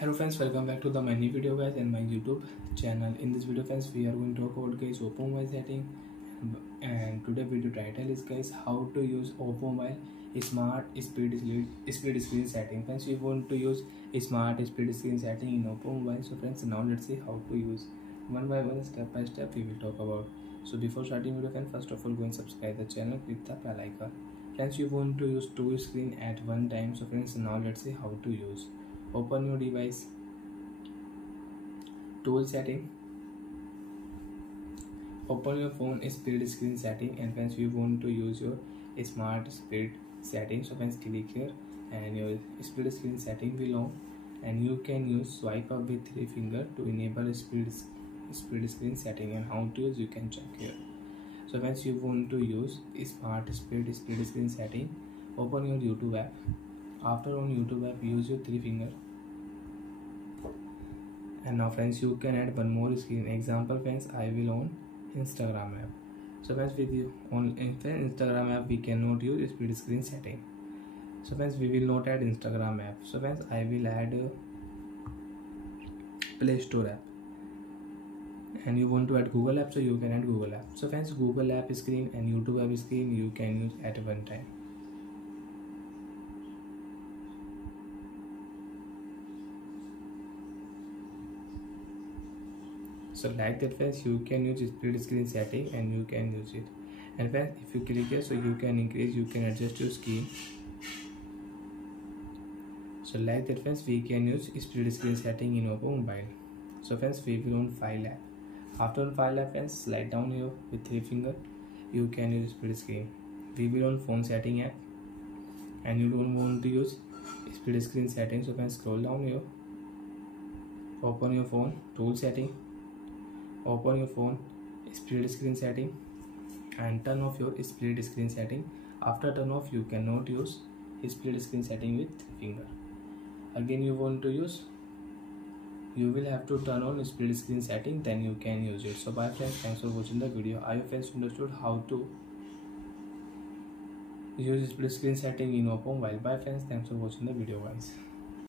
Hello friends, welcome back to the my new video guys and my YouTube channel. In this video friends, we are going to talk about guys oppo mobile setting, and today video title is guys how to use oppo mobile smart speed screen setting. Friends, we want to use smart speed screen setting in oppo mobile. So friends, now let's see how to use one by one, step by step we will talk about. So before starting video friends, first of all go and subscribe the channel, click the bell icon. Friends, you want to use two screen at one time. So friends, now let's see how to use. Open your device, tool setting, open your phone speed screen setting, and friends we want to use your smart speed setting. So friends, click here and your speed screen setting will on, and you can use swipe up with 3 finger to enable speed screen setting, and how to use you can check here. So friends, you want to use smart speed screen setting, open your YouTube app. After on YouTube app, use your 3 finger, and now friends you can add one more screen. Example friends, I will on Instagram app. So friends, with you on Instagram app we cannot use speed screen setting. So friends, we will not add Instagram app. So friends, I will add Play Store app, and you want to add Google app, so you can add Google app. So friends, Google app screen and YouTube app screen you can use at one time. So like that friends, you can use split screen setting and you can use it. And friends, if you click here, so you can increase, you can adjust your screen. So like that friends, we can use split screen setting in oppo mobile. So friends, we will on file app. After on file app friends, slide down here with 3 finger, you can use split screen. We will on phone setting app, and you don't want to use split screen setting. So friends, scroll down here, open your phone, tool setting, open your phone split screen setting, and turn off your split screen setting. After turn off, you cannot use split screen setting with finger. Again you want to use, you will have to turn on split screen setting, then you can use it. So bye friends, thanks for watching the video. I hope friends understood how to use split screen setting in oppo mobile. Bye friends, thanks for watching the video guys.